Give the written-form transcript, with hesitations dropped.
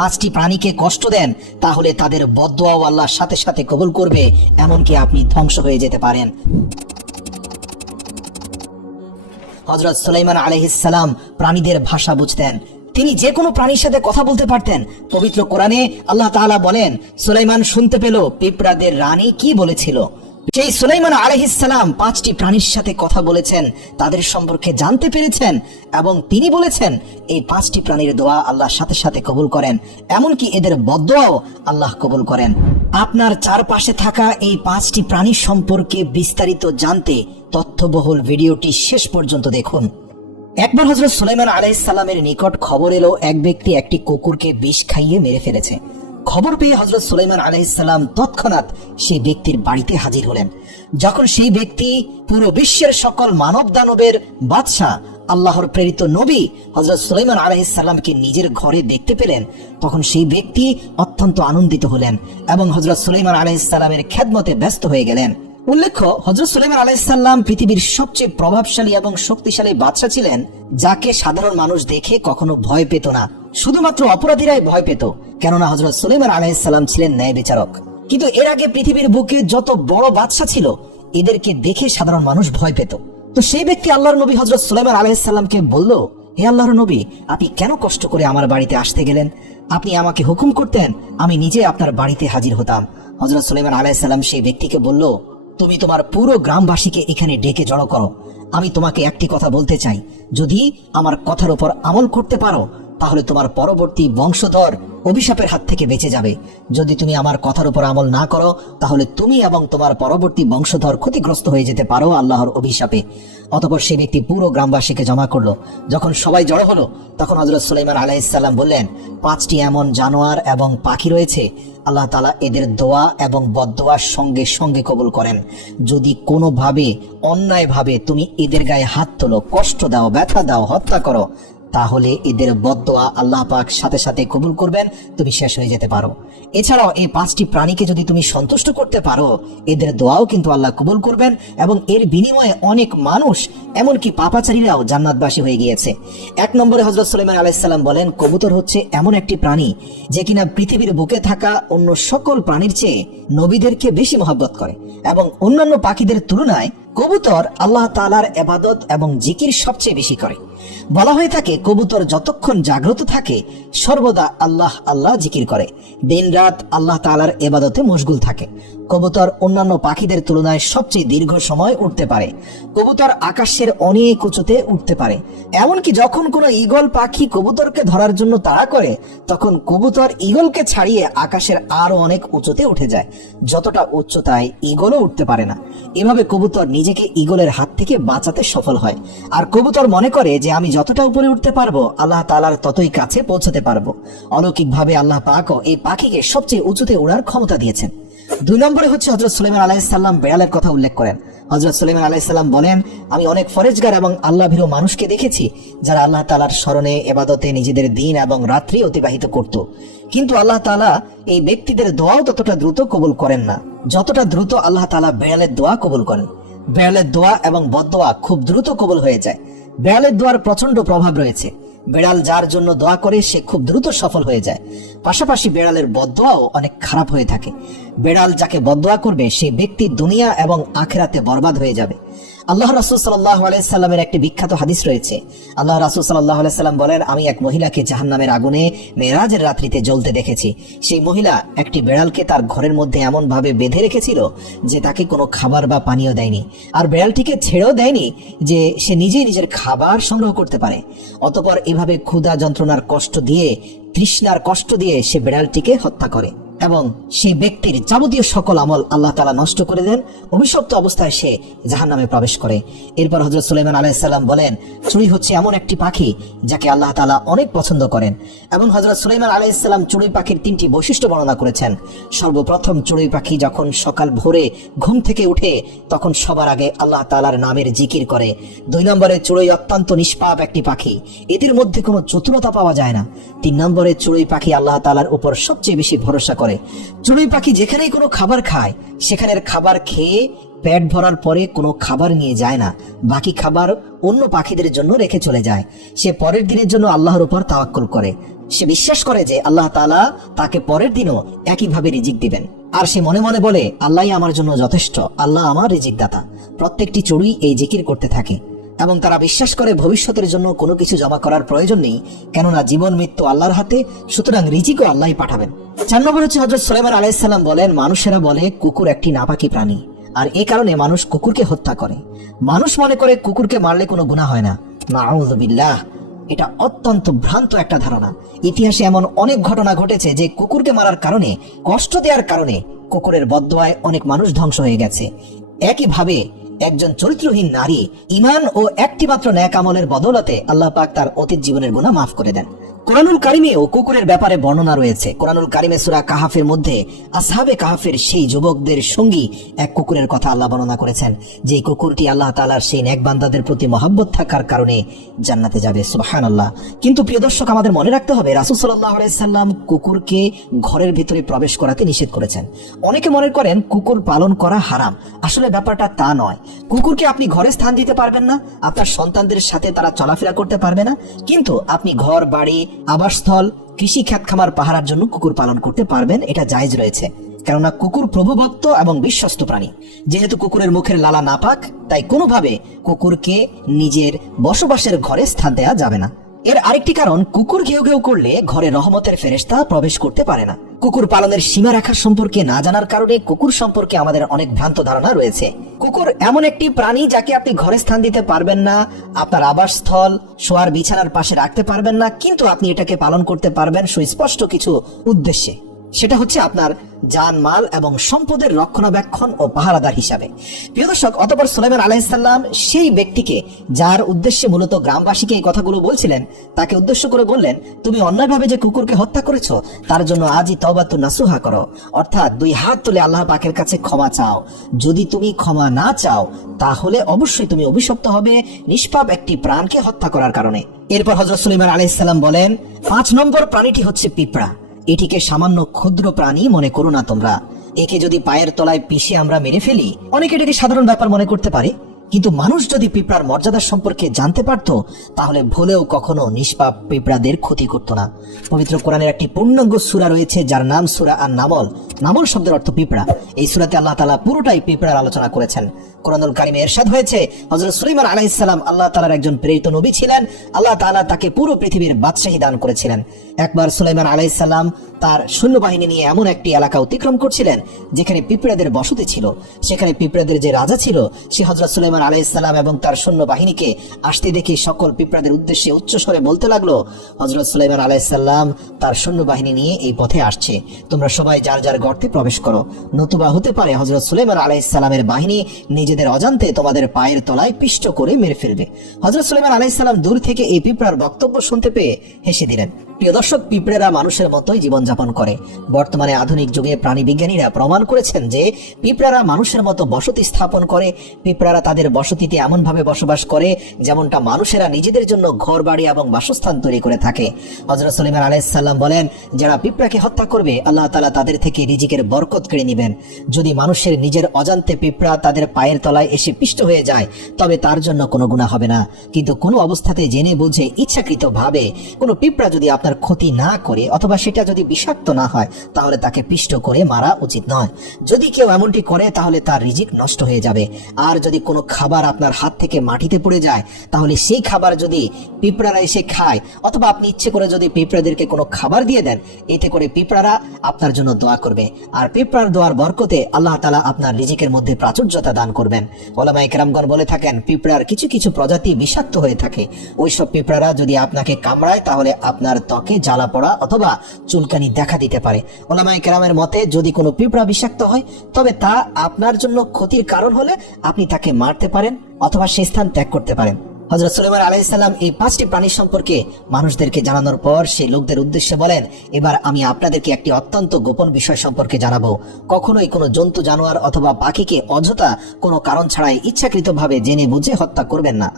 পাঁচটি প্রাণীকে কষ্ট দেন, তাহলে তাদের বদদোয়াও আল্লাহর সাথে সাথে কবুল করবে, এমনকি আপনি ধ্বংস হয়ে যেতে পারেন। হযরত সুলাইমান আলাইহিস সালাম প্রাণীদের ভাষা বুঝতেন। তিনি যে কোনো প্রাণীর সাথে কথা বলতে পারতেন। পবিত্র কোরআনে আল্লাহ তাআলা বলেন, সুলাইমান শুনতে পেল পিঁপড়াদের রানী কি বলেছিল। সেই সুলাইমান আলাইহিস সালাম পাঁচটি প্রাণীর সাথে কথা বলেছেন, তাদের সম্পর্কে জানতে পেরেছেন, এবং তিনি বলেছেন এই পাঁচটি প্রাণীর দোয়া আল্লাহর সাথে সাথে কবুল করেন, এমনকি এদের বদদোয়াও আল্লাহ কবুল করেন। আপনার চারপাশে থাকা এই পাঁচটি প্রাণী সম্পর্কে বিস্তারিত জানতে তথ্যবহুল ভিডিওটি শেষ পর্যন্ত দেখুন। একবার হযরত সুলাইমান আলাইহিস সালামের নিকট খবর এলো এক ব্যক্তি একটি কুকুরকে বিষ খাইয়ে মেরে ফেলেছে। খবর পেয়ে হযরত সুলাইমান আলাইহিস সালাম তৎক্ষণাৎ সেই ব্যক্তির বাড়িতে হাজির হলেন। যখন সেই ব্যক্তি পুরো বিশ্বের সকল মানব দানবের বাদশাহ আল্লাহর প্রেরিত নবী হযরত সুলাইমান আলাইহিস সালামকে নিজের ঘরে দেখতে পেলেন, তখন সেই ব্যক্তি অত্যন্ত আনন্দিত হলেন এবং হযরত সুলাইমান আলাইহিস সালামের খেদমতে ব্যস্ত হয়ে গেলেন। উল্লেখ্য, হযরত সুলাইমান আলাইহিস সালাম পৃথিবীর সবচেয়ে প্রভাবশালী এবং শক্তিশালী বাদশা ছিলেন, যাকে সাধারণ মানুষ দেখে কখনো ভয় পেত না, শুধুমাত্র অপরাধীরাই ভয় পেত, কেননা হযরত সুলাইমান আলাইহিস সালাম ছিলেন ন্যায় বিচারক। কিন্তু এর আগে পৃথিবীর বুকে যত বড় বাদশা ছিল, এদেরকে দেখে সাধারণ মানুষ ভয় পেত। তো সেই ব্যক্তি আল্লাহর নবী হযরত সুলাইমান আলাইহিস সালামকে বলল, হে আল্লাহর নবী, আপনি কেন কষ্ট করে আমার বাড়িতে আসতে গেলেন? আপনি আমাকে হুকুম করতেন, আমি নিজে আপনার বাড়িতে হাজির হতাম। হযরত সুলাইমান আলাইহিস সালাম সেই ব্যক্তিকে বলল, তুমি তোমার পুরো গ্রামবাসীকে এখানে ডেকে জড়ো করো। আমি তোমাকে একটি কথা বলতে চাই, যদি আমার কথার উপর আমল করতে পারো, তাহলে তোমার পরবর্তী বংশধর অভিশাপের হাত থেকে বেঁচে যাবে। যদি তুমি আমার কথার উপর আমল না করো, তাহলে তুমি এবং তোমার পরবর্তী বংশধর ক্ষতিগ্রস্ত হয়ে যেতে পারো আল্লাহর অভিশাপে। অতঃপর সেই ব্যক্তি পুরো গ্রামবাসীকে জমা করলো। যখন সবাই জড়ো হলো, তখন হযরত সুলাইমান আলাইহিস সালাম বললেন, পাঁচটি এমন জানোয়ার এবং পাখি রয়েছে, আল্লাহ তাআলা এদের দোয়া এবং বদদোয়ার সঙ্গে সঙ্গে কবুল করেন। যদি কোনোভাবে অন্যায়ভাবে তুমি এদের গায়ে হাত তোলো, কষ্ট দাও, ব্যথা দাও, হত্যা করো, তাহলে এদের বদদোয়া আল্লাহ পাক সাথে সাথে কবুল করবেন, তুমি শেষ হয়ে যেতে পারো। এছাড়াও এই পাঁচটি প্রাণীকে যদি তুমি সন্তুষ্ট করতে পারো, এদের দোয়াও কিন্তু আল্লাহ কবুল করবেন, এবং এর বিনিময়ে অনেক মানুষ, এমনকি পাপাচারীরাও জান্নাতবাসী হয়ে গিয়েছে। এক নম্বরে হযরত সুলাইমান আলাইহিস সালাম বলেন, কবুতর হচ্ছে এমন একটি প্রাণী যে কিনা পৃথিবীর বুকে থাকা অন্য সকল প্রাণীর চেয়ে নবীদেরকে বেশি মহব্বত করে, এবং অন্যান্য পাখিদের তুলনায় কবুতর আল্লাহ তাআলার ইবাদত এবং জিকির সবচেয়ে বেশি করে। বলা হয়ে থাকে, কবুতর যতক্ষণ জাগ্রত থাকে সর্বদা আল্লাহ আল্লাহ জিকির করে, দিন রাত আল্লাহ তাআলার ইবাদতে মশগুল থাকে। কবুতর অন্যান্য পাখিদের তুলনায় সবচেয়ে দীর্ঘ সময় উড়তে পারে। কবুতর আকাশের অনেক উঁচুতে উঠতে পারে। এমনকি যখন কোনো ঈগল পাখি কবুতরকে ধরার জন্য তাড়া করে, তখন কবুতর ঈগলকে ছাড়িয়ে আকাশের আরো অনেক উঁচুতে উঠে যায়, যতটা উচ্চতায় ঈগলও উঠতে পারে না। এভাবে কবুতর নিজেকে ঈগলের হাত থেকে বাঁচাতে সফল হয়। আর কবুতর মনে করে যে আমি যতটা উপরে উঠতে পারবো, আল্লাহ তাআলার ততই কাছে পৌঁছাতে পারবো। অলৌকিকভাবে আল্লাহ পাকও এই পাখিকে সবচেয়ে উঁচুতে ওড়ার ক্ষমতা দিয়েছেন। দুই নম্বরে হচ্ছে হযরত সুলাইমান আলাইহিস সালাম বেড়ালের কথা উল্লেখ করেন। হযরত সুলাইমান আলাইহিস সালাম বলেন, আমি অনেক ফরেজগার এবং আল্লাহ ভীরু মানুষকে দেখেছি, যারা আল্লাহ তাআলার স্মরণে, ইবাদতে নিজেদের দিন এবং রাত্রি অতিবাহিত করত, কিন্তু আল্লাহ তাআলা এই ব্যক্তিদের দোয়াও ততটা দ্রুত কবুল করেন না যতটা দ্রুত আল্লাহ তাআলা বেড়ালের দোয়া কবুল করেন। বেড়ালের দোয়া এবং বদদোয়া খুব দ্রুত কবুল হয়ে যায়। বেড়ালের দোয়ার প্রচন্ড প্রভাব রয়েছে। বেড়াল যার জন্য দোয়া করে সে খুব দ্রুত সফল হয়ে যায়। পাশাপাশি বেড়ালের বদদোয়াও অনেক খারাপ হয়ে থাকে। বেড়াল যাকে বদদোয়া করবে, সেই ব্যক্তি দুনিয়া এবং আখিরাতে বরবাদ হয়ে যাবে। আল্লাহ রাসূল সাল্লাল্লাহু আলাইহি সাল্লামের একটি বিখ্যাত হাদিস রয়েছে। আল্লাহ রাসূল সাল্লাল্লাহু আলাইহি সাল্লাম বলেন, আমি এক মহিলাকে জাহান্নামের আগুনে মেরাজের রাত্রিতে জ্বলতে দেখেছি। সেই মহিলা একটি বেড়ালকে তার ঘরের মধ্যে এমন ভাবে বেঁধে রেখেছিল যে তাকে কোনো খাবার বা পানীয় দেয়নি, আর বেড়ালটিকে ছেড়েও দেয়নি যে সে নিজেই নিজের খাবার সংগ্রহ করতে পারে। অতঃপর এভাবে ক্ষুধা যন্ত্রণার কষ্ট দিয়ে, তৃষ্ণার কষ্ট দিয়ে সে বেড়ালটিকে হত্যা করে, এবং সেই ব্যক্তির যাবতীয় সকল আমল আল্লাহ তাআলা নষ্ট করে দেন। অভিশপ্ত অবস্থায় সে জাহান্নামে প্রবেশ করে। এরপর হযরত সুলাইমান আলাইহিস সালাম বলেন, চড়ুই হচ্ছে এমন একটি পাখি যাকে আল্লাহ তাআলা অনেক পছন্দ করেন, এবং হযরত সুলাইমান আলাইহিস সালাম চড়ুই পাখির তিনটি বৈশিষ্ট্য বর্ণনা করেছেন। সর্বপ্রথম, চড়ুই পাখি যখন সকাল ভোরে ঘুম থেকে উঠে, তখন সবার আগে আল্লাহ তাআলার নামের জিকির করে। দুই নম্বরে, চড়ুই অত্যন্ত নিষ্পাপ একটি পাখি, এদের মধ্যে কোনো চতুরতা পাওয়া যায় না। তিন নম্বরে, চড়ুই পাখি আল্লাহ তাআলার উপর সবচেয়ে বেশি ভরসা করে। চড়ুই পাখি যেখানেই কোনো খাবার খায়, সেখানের খাবার খেয়ে পেট ভরার পরে কোনো খাবার নিয়ে যায় না, বাকি খাবার অন্য পাখিদের জন্য রেখে চলে যায়। সে পরের দিনের জন্য আল্লাহর উপর তাওয়াক্কুল করে। সে বিশ্বাস করে যে আল্লাহ তাআলা তাকে পরের দিনও একইভাবে রিজিক দিবেন। আর সে মনে মনে বলে, আল্লাহই আমার জন্য যথেষ্ট, আল্লাহ আমার রিজিক দাতা। প্রত্যেকটি চড়ুই এই জিকির করতে থাকে এবং তারা বিশ্বাস করে ভবিষ্যতের জন্য কোনো কিছু জমা করার প্রয়োজন নেই, কেননা জীবন মৃত্যু আল্লাহর হাতে, সুতরাং রিজিকও আল্লাহই পাঠাবেন। 4 নম্বর হচ্ছে হযরত সুলাইমান আলাইহিস সালাম বলেন, মানুষেরা বলে কুকুর একটি নাপাকি প্রাণী, আর এই কারণে মানুষ কুকুরকে হত্যা করে। মানুষ মনে করে কুকুরকে মারলে কোনো গুনাহ হয় না। নাউযুবিল্লাহ, এটা অত্যন্ত ভ্রান্ত একটা ধারণা। ইতিহাসে এমন অনেক ঘটনা ঘটেছে যে কুকুরকে মারার কারণে, কষ্ট দেওয়ার কারণে কুকুরের বদদোয়ায় অনেক মানুষ ধ্বংস হয়ে গেছে। একইভাবে একজন চরিত্রহীন নারী ঈমান ও একটি মাত্র নেক আমলের বদৌলতে আল্লাহ পাক তার অতীত জীবনের গুনাহ মাফ করে দেন। কোরআনুল কারিমেও কুকুরের ব্যাপারে বর্ণনা রয়েছে। কোরআনুল কারিমে সূরা কাহাফের মধ্যে আসহাবে কাহাফের সেই যুবকদের সঙ্গী এক কুকুরের কথা আল্লাহ বর্ণনা করেছেন, যে কুকুরটি আল্লাহ তাআলার সেই নেক বান্দাদের প্রতি মহব্বত থাকার কারণে জান্নাতে যাবে। সুবহানাল্লাহ। কিন্তু প্রিয় দর্শক, আমাদের মনে রাখতে হবে রাসূল সাল্লাল্লাহু আলাইহি সাল্লাম কুকুরকে ঘরের ভিতরে প্রবেশ করাতে নিষেধ করেছেন। অনেকে মনে করেন কুকুর পালন করা হারাম, আসলে ব্যাপারটা তা নয়। কুকুরকে আপনি ঘরে স্থান দিতে পারবেন না, আপনার সন্তানদের সাথে তারা চলাফেরা করতে পারবে না, কিন্তু আপনি ঘর বাড়ি, আবাসস্থল, কৃষি ক্ষেত খামার পাহারার জন্য কুকুর পালন করতে পারবেন, এটা জায়েজ রয়েছে। কেননা কুকুর প্রভুভক্ত এবং বিশ্বস্ত প্রাণী। যেহেতু কুকুরের মুখের লালা নাপাক, তাই কোনোভাবে কুকুরকে নিজের বসবাসের ঘরে স্থান দেওয়া যাবে না। এর আরেকটি কারণ, কুকুর ঘেউ ঘেউ করলে ঘরে রহমতের ফেরেশতা প্রবেশ করতে পারে না। কুকুর পালনের সীমারেখা সম্পর্কে না জানার কারণে কুকুর সম্পর্কে আমাদের অনেক ভ্রান্ত ধারণা রয়েছে। কুকুর এমন একটি প্রাণী যাকে আপনি ঘরে স্থান দিতে পারবেন না, আপনার আবাসস্থল, শোয়ার বিছানার পাশে রাখতে পারবেন না, কিন্তু আপনি এটাকে পালন করতে পারবেন সুস্পষ্ট কিছু উদ্দেশ্যে। সেটা হচ্ছে আপনার জানমাল এবং সম্পদের রক্ষণাবেক্ষণ ও পাহারাদার হিসাবে। প্রিয় দর্শক, অতঃপর সুলাইমান আলাইহিস সালাম সেই ব্যক্তিকে, যার উদ্দেশ্যে মূলত গ্রামবাসীকে এই কথাগুলো বলছিলেন, তাকে উদ্দেশ্য করে বললেন, তুমি অন্যায়ভাবে যে কুকুরকে হত্যা করেছো তার জন্য আজই তওবাতুন নাসুহা করো, অর্থাৎ 2 হাত তুলে আল্লাহ পাকের কাছে ক্ষমা চাও। যদি তুমি ক্ষমা না চাও তাহলে অবশ্যই তুমি অভিশপ্ত হবে নিষ্পাপ একটি প্রাণকে হত্যা করার কারণে। এরপর হযরত সুলাইমান আলাইহিস সালাম বলেন, 5 নম্বর প্রাণীটি হচ্ছে পিঁপড়া। এটিকে সামান্য ক্ষুদ্র প্রাণী মনে করো না তোমরা। একে যদি পায়ের তলায় পিষে আমরা মেরে ফেলি, অনেকে এটাকে সাধারণ ব্যাপার মনে করতে পারে, কিন্তু মানুষ যদি পিঁপড়ার মর্যাদা সম্পর্কে জানতে পারত, তাহলে ভুলেও কখনো নিষ্পাপ পিঁপড়াদের ক্ষতি করত না। পবিত্র কোরআনের একটি পূর্ণাঙ্গ সূরা রয়েছে যার নাম সূরা আন-নামল। নামল শব্দের অর্থ পিঁপড়া। এই সূরাতে আল্লাহ তাআলা পুরোটাই পিঁপড়ার আলোচনা করেছেন। কোরআনুল কারিমে ইরশাদ হয়েছে, হযরত সুলাইমান আলাইহিস সালাম আল্লাহ তাআলার একজন প্রেরিত নবী ছিলেন। আল্লাহ তাআলা তাকে পুরো পৃথিবীর বাদশাহী দান করেছিলেন। একবার সুলাইমান আলাইহিস সালাম তার সৈন্যবাহিনী নিয়ে এমন একটি এলাকা অতিক্রম করছিলেন যেখানে পিঁপড়াদের বসতি ছিল। সেখানে পিঁপড়াদের যে রাজা ছিল, সে হযরত সুলাইমান আলাইহিস সালাম এবং তার সৈন্যবাহিনীকে আসতে দেখে সকল পিঁপড়াদের উদ্দেশ্যে উচ্চস্বরে বলতে লাগলো, হযরত সুলাইমান আলাইহিস সালাম তার সৈন্যবাহিনী নিয়ে এই পথে আসছে, তোমরা সবাই যার যার গর্তে প্রবেশ করো, নতুবা হতে পারে হযরত সুলাইমান আলাইহিস সালামের বাহিনী নিজেদের অজান্তে তোমাদের পায়ের তলায় পিষ্ট করে মেরে ফেলবে। হযরত সুলাইমান আলাইহিস সালাম দূর থেকে এই পিঁপড়ার বক্তব্য শুনতে পেয়ে হেসে দিলেন। প্রিয় দর্শক, পিঁপড়েরা মানুষের মতোই জীবনযাপন করে। বর্তমানে আধুনিক যুগে প্রাণী বিজ্ঞানীরা প্রমাণ করেছেন যে পিঁপড়ারা মানুষের মতো বসতি স্থাপন করে। পিঁপড়ারা তাদের বসতিতে এমন ভাবে বসবাস করে যেমনটা মানুষেরা নিজেদের জন্য ঘর বাড়ি এবং বাসস্থান তৈরি করে থাকে। হযরত সুলাইমান আলাইহিস সালাম বলেন, যারা পিঁপড়াকে হত্যা করবে আল্লাহ তাআলা তাদের থেকে রিজিকের বরকত কেড়ে নেবেন। যদি মানুষের নিজের অজান্তে পিঁপড়া তাদের পায়ের তলায় এসে পিষ্ট হয়ে যায় তবে তার জন্য কোনো গুনাহ হবে না, কিন্তু কোনো অবস্থাতে জেনে বুঝে ইচ্ছাকৃতভাবে কোনো পিঁপড়া যদি আপনার ক্ষতি না করে অথবা সেটা যদি বিষাক্ত না হয় তাহলে তাকে পিষ্ট করে মারা উচিত নয়। যদি কেউ এমনটি করে তাহলে তার রিজিক নষ্ট হয়ে যাবে। আর যদি কোনো খাবার আপনার হাত থেকে মাটিতে পড়ে যায় তাহলে সেই খাবার যদি পিঁপড়ারা এসে খায় অথবা আপনি ইচ্ছে করে যদি পিঁপড়াদেরকে কোনো খাবার দিয়ে দেন, এতে করে পিঁপড়ারা আপনার জন্য দোয়া করবে। আর পিঁপড়ার দোয়ার বরকতে আল্লাহ তাআলা আপনার রিজিকের মধ্যে প্রাচুর্যতা দান করবেন। ওলামায়ে কেরামগণ বলে থাকেন, পিঁপড়ার কিছু কিছু প্রজাতি বিষাক্ত হয়ে থাকে। ওইসব পিঁপড়ারা যদি আপনাকে কামড়ায় তাহলে আপনার ত্বকে জ্বালা পড়া অথবা চুলকানি দেখা দিতে পারে। ওলামায়ে কেরামের মতে যদি কোনো পিঁপড়া বিষাক্ত হয় তবে তা আপনার জন্য ক্ষতির কারণ হলে আপনি তাকে মারতে পারেন অথবা সেই স্থান ত্যাগ করতে পারেন। হযরত সুলাইমান আলাইহিস সালাম এই 5টি প্রাণী সম্পর্কে মানুষদেরকে জানানোর পর সেই লোকদের উদ্দেশ্যে বলেন, এবার আমি আপনাদেরকে একটি অত্যন্ত গোপন বিষয় সম্পর্কে জানাবো। কখনোই কোনো জন্তু জানোয়ার অথবা পাখিকে অযথা কোনো কারণ ছাড়াই ইচ্ছাকৃতভাবে জেনে বুঝে হত্যা করবেন না।